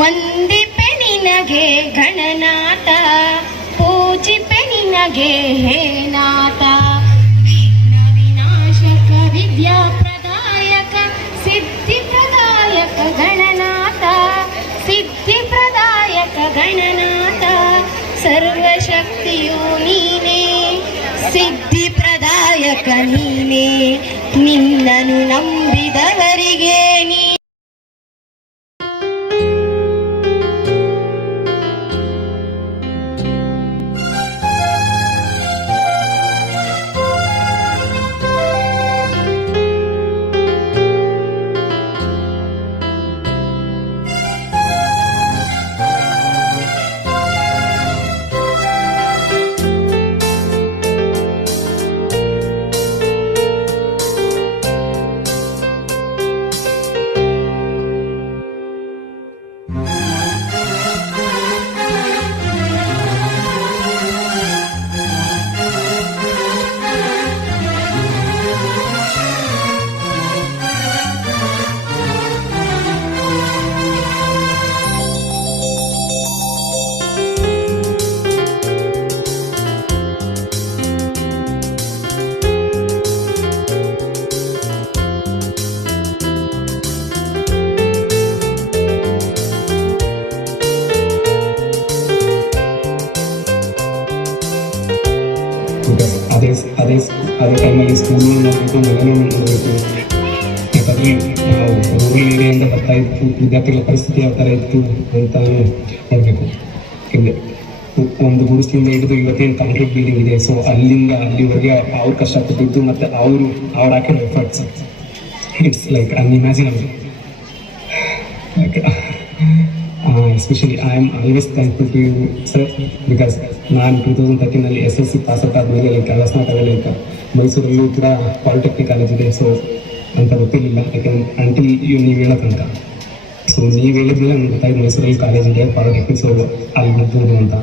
ವಂದಿಪೆ ನಿನಗೆ ಗಣನಾಥ, ಪೂಜಿಪೆ ನಿನಗೆ ಹೇ ನಾಥ. ವಿಘ್ನ ವಿನಾಶಕ ವಿದ್ಯಾ ಪ್ರದಾಯಕ ಸಿದ್ಧಿ ಪ್ರದಾಯಕ ಗಣನಾಥ, ಸಿದ್ಧಿ ಪ್ರದಾಯಕ ಗಣನಾಥ. ಸರ್ವಶಕ್ತಿಯು ನೀನೇ, ಸಿದ್ಧಿ ಪ್ರದಾಯಕ ನೀನೇ, ನಿನ್ನನ್ನು ನಂಬಿದವರಿಗೆ ನೀ ಅದೇ ಟೈಮಲ್ಲಿ ಸ್ಕೂಲನ್ನು ನೋಡಬೇಕು, ಮಗನೂ ನೋಡಬೇಕು. ಯಾಕಂದರೆ ನಾವು ರೂರಲ್ ಏರಿಯಾಯಿಂದ ಬರ್ತಾ ಇತ್ತು, ವಿದ್ಯಾರ್ಥಿಗಳ ಪರಿಸ್ಥಿತಿ ಯಾವ ಥರ ಇತ್ತು ಅಂತ ನೋಡಬೇಕು. ಯಾಕೆಂದರೆ ಒಂದು ಗುಡಿಸ್ಲಿಂದ ಹಿಡಿದು ಇವತ್ತೇನು ಕಾಂಕ್ರೀಟ್ ಬಿಲ್ಡಿಂಗ್ ಇದೆ, ಸೊ ಅಲ್ಲಿವರೆಗೆ ಅವ್ರು ಕಷ್ಟಪಟ್ಟಿದ್ದು ಮತ್ತು ಅವ್ರು ಹಾಕಿರೋ efforts, it's like unimaginable. Especially I am always thankful to you sir, because ನಾನು 2013 SSC ಪಾಸ್ ಆದಮೇಲೆ ಲೈಕ್ ಮೈಸೂರಲ್ಲೂ ಕೂಡ ಪಾಲಿಟೆಕ್ನಿಕ್ ಕಾಲೇಜ್ ಇದೆ, ಸೊ ಅಂತ ಗೊತ್ತಿರಲಿಲ್ಲ. ಯಾಕಂದ್ರೆ ಅಂಟಿಲ್ ನೀವು ಹೇಳೋ ತನಕ, ಸೊ ನೀವು ಹೇಳಿದ್ಮೇಲೆ ನನಗೆ ಗೊತ್ತಾಯ್ತು ಮೈಸೂರಲ್ಲಿ ಕಾಲೇಜ್ ಇದೆ ಪಾಲಿಟೆಕ್ನಿಕ್, ಸೊ ಅಲ್ಲಿ ಬರ್ಬೋದು ಅಂತ.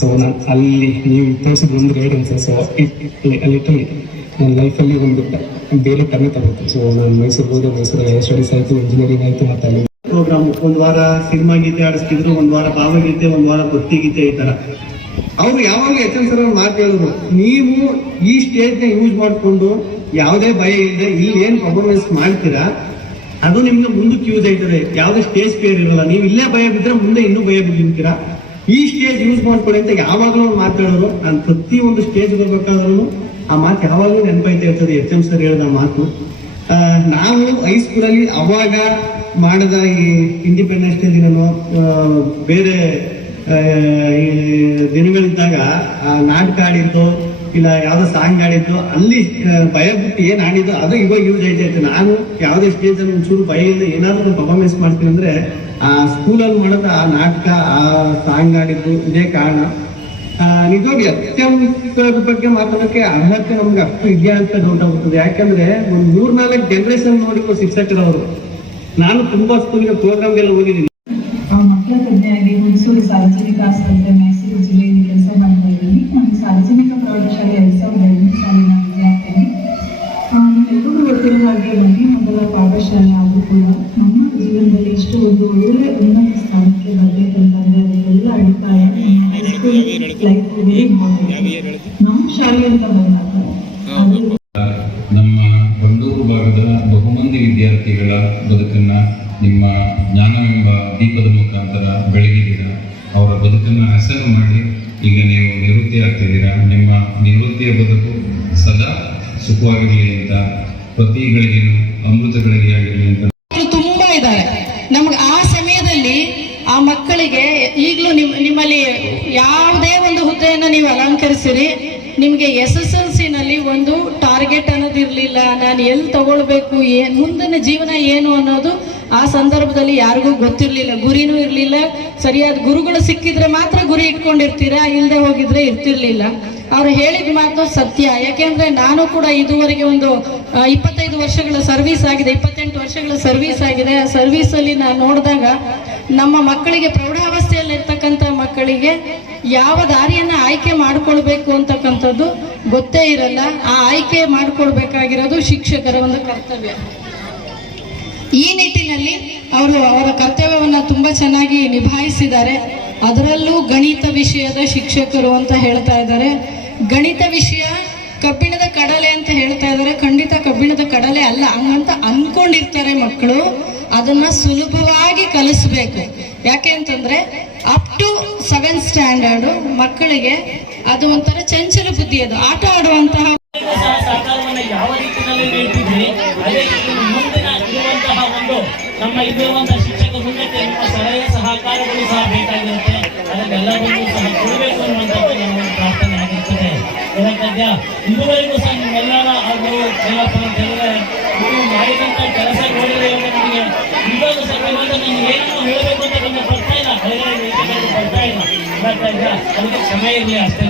ಸೊ ನಾನು ಅಲ್ಲಿ ನೀವು ತೋರಿಸಿದ ಒಂದು ಗೈಡೆನ್ಸ್, ಸೊ ಲಿಟರಲಿ ನನ್ನ ಲೈಫಲ್ಲಿ ಒಂದು ಬೇರೆ ಟರ್ನ್ ತಗೋತು. ಸೊ ನಾನು ಮೈಸೂರಿಗೆ ಹೋದೆ, ಮೈಸೂರಲ್ಲಿ ಹೈಯರ್ ಸ್ಟಡೀಸ್ ಆಯಿತು, ಇಂಜಿನಿಯರಿಂಗ್ ಆಯಿತು. ಮತ್ತು ಅಲ್ಲಿ ಪ್ರೋಗ್ರಾಮ್ ಒಂದು ವಾರ ಸಿನಿಮಾ ಗೀತೆ ಆಡಿಸ್ತಿದ್ರು, ಒಂದು ವಾರ ಭಾವಗೀತೆ, ಒಂದು ವಾರ ಭಕ್ತಿ ಗೀತೆ, ಈ ತರ. ಅವ್ರು ಯಾವಾಗ HM ಸರ್ ಮಾತು ಹೇಳಿದ್ರು, ನೀವು ಈ ಸ್ಟೇಜ್ನ ಯೂಸ್ ಮಾಡಿಕೊಂಡು ಯಾವುದೇ ಭಯ ಇಲ್ಲದೆ ಇಲ್ಲಿ ಏನು ಪರ್ಫಾರ್ಮೆನ್ಸ್ ಮಾಡ್ತೀರಾ ಅದು ನಿಮ್ಗೆ ಮುಂದಕ್ಕೆ ಯೂಸ್ ಆಯ್ತದೆ. ಯಾವುದೇ ಸ್ಟೇಜ್ ಫಿಯರ್ ಇರಲ್ಲ. ನೀವು ಇಲ್ಲೇ ಭಯ ಬಿದ್ದರೆ ಮುಂದೆ ಇನ್ನೂ ಭಯ ಬಿದ್ದಿರ್ತೀರಾ. ಈ ಸ್ಟೇಜ್ ಯೂಸ್ ಮಾಡ್ಕೊಳ್ಳಿ ಅಂತ ಯಾವಾಗಲೂ ಮಾತಾಡೋರು. ನಾನು ಪ್ರತಿಯೊಂದು ಸ್ಟೇಜ್ ಬರ್ಬೇಕಾದ್ರೂ ಆ ಮಾತು ಯಾವಾಗಲೂ ನೆನಪೈತೆ ಇರ್ತದೆ, HM ಸರ್ ಹೇಳಿದ ಮಾತು. ನಾವು ಹೈಸ್ಕೂಲಲ್ಲಿ ಅವಾಗ ಮಾಡಿದ ಈ ಇಂಡಿಪೆಂಡೆನ್ಸ್ ಡೇ ದಿನನೋ ಬೇರೆ ದಿನಗಳಿದ್ದಾಗ ನಾಟಕ ಆಡಿದ್ದು ಇಲ್ಲ ಯಾವುದೋ ಸಾಂಗ್ ಆಡಿದ್ದು ಅಲ್ಲಿ ಭಯ ಬಿಟ್ಟು ಏನು ಆಡಿದ್ದು ಅದು ಇವಾಗ ಯೂಸ್ ಆಯ್ತೈತೆ. ನಾನು ಯಾವುದೇ ಸ್ಟೇಜಲ್ಲಿ ಒಂಚೂರು ಭಯ ಇಲ್ಲ ಏನಾದರೂ ಒಂದು ಪರ್ಫಾರ್ಮೆನ್ಸ್ ಮಾಡ್ತೀನಿ ಅಂದರೆ ಆ ಸ್ಕೂಲಲ್ಲಿ ಮಾಡೋದು ಆ ನಾಟಕ, ಆ ಸಾಂಗ್ ಆಡಿದ್ದು ಇದೇ ಕಾರಣ. ನಿಜವಾಗಿ ಅತ್ಯಂತ ಬಗ್ಗೆ ಮಾತಾಡೋಕ್ಕೆ ಅರ್ಹತೆ ನಮ್ಗೆ ಅಷ್ಟು ಇದೆಯಾ ಅಂತ ಡೌಟ್ ಆಗುತ್ತದೆ. ಯಾಕಂದ್ರೆ ಒಂದು 3-4 ಜನರೇಷನ್ ನೋಡಿ ಶಿಕ್ಷಕರವರು. ನಾನು ತುಂಬಾ ಸ್ಕೂಲಿನ ಪ್ರೋಗ್ರಾಮ್ಗೆಲ್ಲ ಹೋಗಿದ್ದೀನಿ. ಮಕ್ಕಳ ತಜ್ಞೆಯಾಗಿ ಹುಣಸೂರು ಸಾರ್ವಜನಿಕ ಆಸ್ಪತ್ರೆ ಮೈಸೂರು ಜಿಲ್ಲೆಯಲ್ಲಿ ಕೆಲಸ ಮಾಡ್ತಾ ಇದ್ದೀನಿ. ನಾನು ಸಾರ್ವಜನಿಕ ಪ್ರೌಢಶಾಲೆ 2005 ಸಾಲಿನ ವಿದ್ಯಾರ್ಥಿನಿ. ನಿಮ್ಮೆಲ್ಲರಿಗೂ ಗೊತ್ತಿರೋ ಹಾಗೆ ಮನೆ ಮೊದಲ ಪಾಠಶಾಲೆ ಆದರೂ ಕೂಡ ನಮ್ಮ ಜೀವನದಲ್ಲಿ ಇಷ್ಟು ಒಂದು ಒಳ್ಳೆ ಉನ್ನತ ಸ್ಥಾನಕ್ಕೆ ಬರಬೇಕು ಅಂತಂದ್ರೆ ಅದೆಲ್ಲ ಅಡಿಪಾಯ ಹೈಸ್ಕೂಲ್ ಲೈಫ್ ಹೇಗೆ ಹೋಗ್ಬೇಕು. ನಮ್ಮ ಶಾಲೆ ಅಂತ ಬಂದಾಗ ನಮ್ಮ ಬಂಡೂರು ಭಾಗದ ಬಹುಮಂದಿ ವಿದ್ಯಾರ್ಥಿಗಳ ಬದುಕನ್ನು ನಿಮ್ಮ ಜ್ಞಾನವೆಂಬ ದೀಪದ ಮುಖಾಂತರ ಬೆಳಗಿದ್ದೀರಾ. ಅವರ ಬದುಕನ್ನು ಹಸನು ಮಾಡಿ ಈಗ ನೀವು ನಿವೃತ್ತಿ ಆಗ್ತಿದ್ದೀರಾ. ನಿಮ್ಮ ನಿವೃತ್ತಿಯ ಬದುಕು ಸದಾ ಸುಖವಾಗಿರಲಿ ಅಂತ, ಪ್ರತಿ ಗಳಿಗೆನೂ ಅಮೃತ ಗಳಿಗೆ ಆಗಿರಲಿ ಅಂತ. ತುಂಬಾ ಇದ್ದಾರೆ ನಮ್ಗೆ. ಆ ಸಮಯದಲ್ಲಿ ಆ ಮಕ್ಕಳಿಗೆ ಈಗಲೂ ನಿಮ್ಮಲ್ಲಿ ಯಾವುದೇ ಒಂದು ಹುದ್ದೆಯನ್ನು ನೀವು ನಿಮಗೆ SSLC-ನಲ್ಲಿ ಒಂದು ಟಾರ್ಗೆಟ್ ಅನ್ನೋದು ಇರಲಿಲ್ಲ. ನಾನು ಎಲ್ಲಿ ತಗೊಳ್ಬೇಕು, ಮುಂದಿನ ಜೀವನ ಏನು ಅನ್ನೋದು ಆ ಸಂದರ್ಭದಲ್ಲಿ ಯಾರಿಗೂ ಗೊತ್ತಿರಲಿಲ್ಲ, ಗುರಿನೂ ಇರಲಿಲ್ಲ. ಸರಿಯಾದ ಗುರುಗಳು ಸಿಕ್ಕಿದ್ರೆ ಮಾತ್ರ ಗುರಿ ಇಟ್ಕೊಂಡಿರ್ತೀರಾ, ಇಲ್ಲದೆ ಹೋಗಿದ್ರೆ ಇರ್ತಿರ್ಲಿಲ್ಲ. ಅವ್ರು ಹೇಳಿದ ಮಾತು ಸತ್ಯ. ಯಾಕೆಂದ್ರೆ ನಾನು ಕೂಡ ಇದುವರೆಗೆ ಒಂದು 25 ವರ್ಷಗಳ ಸರ್ವಿಸ್ ಆಗಿದೆ, 28 ವರ್ಷಗಳ ಸರ್ವಿಸ್ ಆಗಿದೆ. ಆ ಸರ್ವಿಸಲ್ಲಿ ನಾನು ನೋಡಿದಾಗ ನಮ್ಮ ಮಕ್ಕಳಿಗೆ, ಪ್ರೌಢಾವಸ್ಥೆಯಲ್ಲಿರ್ತಕ್ಕಂಥ ಮಕ್ಕಳಿಗೆ ಯಾವ ದಾರಿಯನ್ನು ಆಯ್ಕೆ ಮಾಡ್ಕೊಳ್ಬೇಕು ಅಂತಕ್ಕಂಥದ್ದು ಗೊತ್ತೇ ಇರಲ್ಲ. ಆ ಆಯ್ಕೆ ಮಾಡ್ಕೊಳ್ಬೇಕಾಗಿರೋದು ಶಿಕ್ಷಕರ ಒಂದು ಕರ್ತವ್ಯ. ಈ ನಿಟ್ಟಿನಲ್ಲಿ ಅವರು ಅವರ ಕರ್ತವ್ಯವನ್ನು ತುಂಬ ಚೆನ್ನಾಗಿ ನಿಭಾಯಿಸಿದ್ದಾರೆ. ಅದರಲ್ಲೂ ಗಣಿತ ವಿಷಯದ ಶಿಕ್ಷಕರು ಅಂತ ಹೇಳ್ತಾ ಇದ್ದಾರೆ. ಗಣಿತ ವಿಷಯ ಕಬ್ಬಿಣದ ಕಡಲೆ ಅಂತ ಹೇಳ್ತಾ ಇದ್ದಾರೆ. ಖಂಡಿತ ಕಬ್ಬಿಣದ ಕಡಲೆ ಅಲ್ಲ, ಹಂಗಂತ ಅನ್ಕೊಂಡಿರ್ತಾರೆ ಮಕ್ಕಳು. ಅದನ್ನ ಸುಲಭವಾಗಿ ಕಲಿಸ್ಬೇಕು. ಯಾಕೆ ಅಂತಂದ್ರೆ ಅಪ್ ಟು 7th ಸ್ಟ್ಯಾಂಡರ್ಡ್ ಮಕ್ಕಳಿಗೆ ಅದು ಒಂಥರ ಚಂಚಲ ಬುದ್ಧಿ, ಅದು ಆಟ ಆಡುವಂತಹ ಸಹಕಾರವನ್ನು ಯಾವ ರೀತಿಯಲ್ಲಿ ನೀಡ್ತಿದ್ವಿ, ಅದೇ ರೀತಿ ಮುಂದಿನ ಇರುವಂತಹ ಒಂದು ನಮ್ಮ ಇಲ್ಲಿರುವಂತಹ ಶಿಕ್ಷಕ ಮುಂದಕ್ಕೆ ನಿಮ್ಮ ಸಲಹೆ ಸಹಕಾರಗಳು ಸಹ ಬೇಕಾಗಿರುತ್ತೆ. ಅದನ್ನೆಲ್ಲವನ್ನೂ ಸಹ ಕೊಡಬೇಕು ಅನ್ನುವಂಥದ್ದು ನಮ್ಮ ಒಂದು ಪ್ರಾರ್ಥನೆ ಆಗಿರ್ತದೆ. ಇದಕ್ಕೆ ಇದುವರೆಗೂ ಸಹ ನಿಮ್ಮೆಲ್ಲರ ಹಾಗೂ ಏನಪ್ಪ ಅಂತ ಹೇಳಿದ್ರೆ ನೀವು ಮಾಡಿದಂಥ ಕೆಲಸ ನೋಡಿದ್ರೆ ನನಗೆ ಇನ್ನೊಂದು ಸಮಯದಲ್ಲಿ ನನಗೆ ಏನೋ ಹೇಳಬೇಕು ಅಂತ ನಮಗೆ ಬರ್ತಾ ಇಲ್ಲ, ಬರ್ತಾ ಇಲ್ಲ. ಅದಕ್ಕೆ ಕ್ಷಮೆ ಇರಲಿ ಅಷ್ಟೇ.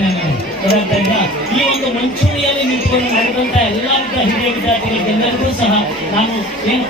ಈ ಒಂದು ಮಂಚೂರಿಯಲ್ಲಿ ನಿಂತ್ಕೊಂಡು ನಡೆದಂಥ ಎಲ್ಲ ಹಿರಿಯ ವಿದ್ಯಾರ್ಥಿಗಳಿಗೆಲ್ಲರಿಗೂ ಸಹ ನಾನು ಏನು